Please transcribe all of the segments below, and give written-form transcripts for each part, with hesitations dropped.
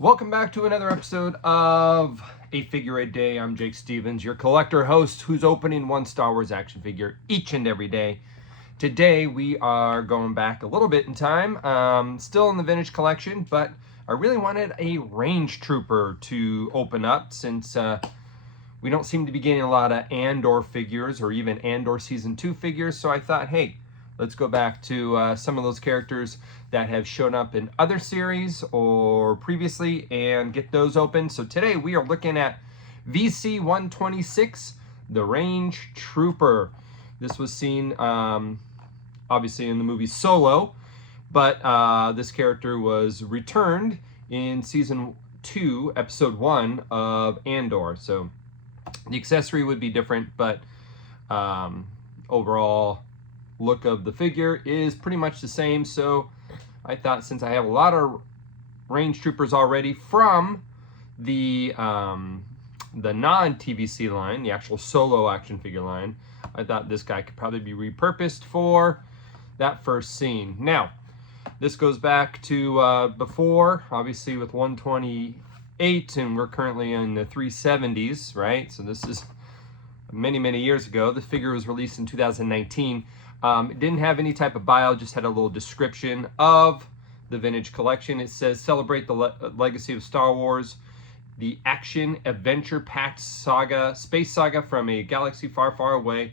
Welcome back to another episode of A Figure a Day. I'm Jake Stevens, your collector host who's opening one Star Wars action figure each and every day. Today we are going back a little bit in time, still in the vintage collection, but I really wanted a range trooper to open up since we don't seem to be getting a lot of Andor figures or even Andor Season 2 figures, so I thought, hey, let's go back to some of those characters that have shown up in other series or previously and get those open. So today we are looking at VC 126, the Range Trooper. This was seen obviously in the movie Solo, but this character was returned in Season 2, Episode 1 of Andor. So the accessory would be different, but overall look of the figure is pretty much the same. So I thought, since I have a lot of range troopers already from the non-TVC line, the actual Solo action figure line, I thought this guy could probably be repurposed for that first scene. Now, this goes back to before, obviously with 128, and we're currently in the 370s, right? So this is many years ago. The figure was released in 2019. It didn't have any type of bio, just had a little description of the vintage collection. It says, celebrate the legacy of Star Wars, the action adventure-packed saga, space saga from a galaxy far away,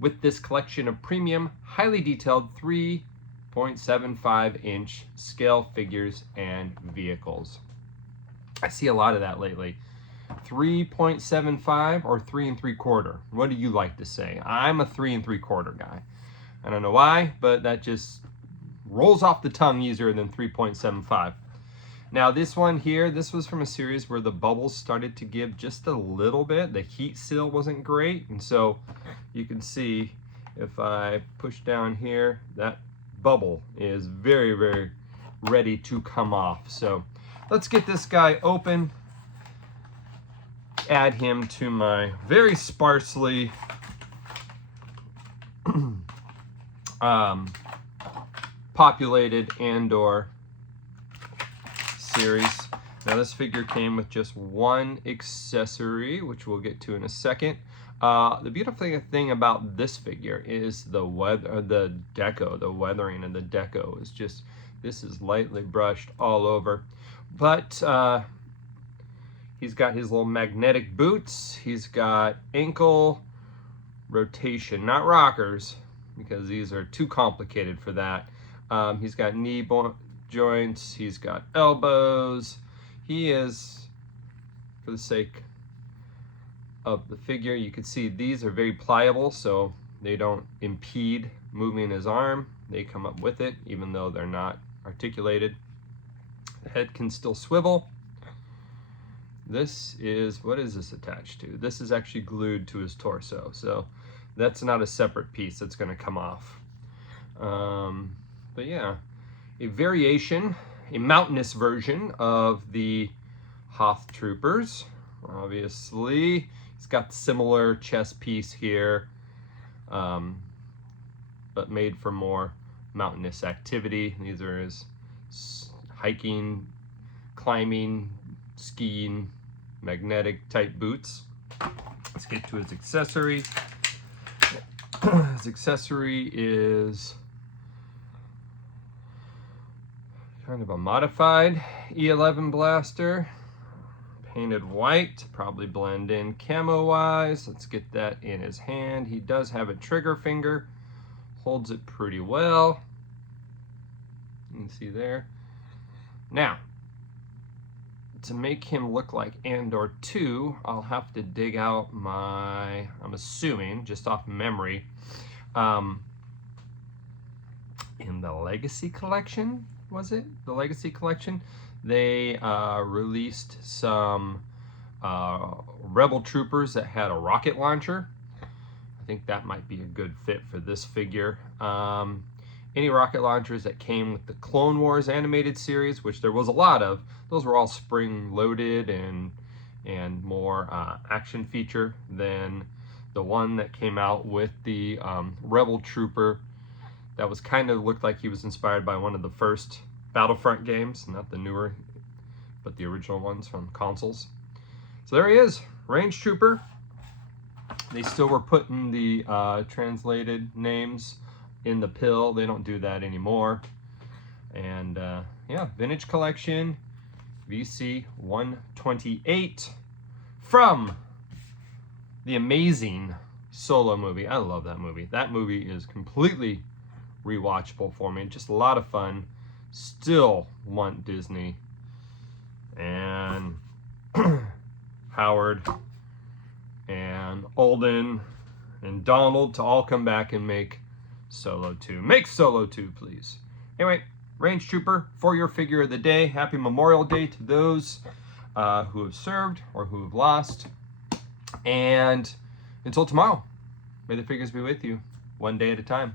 with this collection of premium, highly detailed 3.75-inch scale figures and vehicles. I see a lot of that lately. 3.75 or 3 3/4. What do you like to say? I'm a 3 3/4 guy. I don't know why, but that just rolls off the tongue easier than 3.75. Now this one here, this was from a series where the bubbles started to give just a little bit. The heat seal wasn't great, and so you can see if I push down here, that bubble is very ready to come off. So let's get this guy open, add him to my very sparsely populated Andor series. Now this figure came with just one accessory, which we'll get to in a second. The beautiful thing about this figure is the weathering of the deco is just, this is lightly brushed all over. But he's got his little magnetic boots. He's got ankle rotation, not rockers, because these are too complicated for that. He's got knee joints. He's got elbows. He is, for the sake of the figure, you can see these are very pliable, so they don't impede moving his arm. They come up with it, even though they're not articulated. The head can still swivel. This is, what is this attached to? This is actually glued to his torso, so that's not a separate piece that's going to come off. But yeah, a variation, a mountainous version of the Hoth Troopers. Obviously, he's got the similar chest piece here, but made for more mountainous activity. These are his hiking, climbing, skiing, magnetic type boots. Let's get to his accessory. His accessory is kind of a modified E11 blaster, painted white, probably blend in camo wise. Let's get that in his hand. He does have a trigger finger, holds it pretty well. You can see there. Now, to make him look like Andor 2, I'll have to dig out my, I'm assuming, just off memory, in the Legacy Collection, was it? The Legacy Collection? They released some Rebel Troopers that had a rocket launcher. I think that might be a good fit for this figure. Any rocket launchers that came with the Clone Wars animated series, which there was a lot of, those were all spring-loaded and more action feature than the one that came out with the Rebel Trooper that was kind of looked like he was inspired by one of the first Battlefront games, not the newer but the original ones from consoles. So there he is, Range Trooper. They still were putting the translated names in the pill. They don't do that anymore. And yeah, vintage collection, VC 128 from the amazing Solo movie. I love that movie. That movie is completely rewatchable for me. Just a lot of fun. Still want Disney and Howard and Alden and Donald to all come back and make Solo 2. Make Solo 2, please. Anyway, Range Trooper for your figure of the day. Happy Memorial Day to those who have served or who have lost. And until tomorrow, may the figures be with you, one day at a time.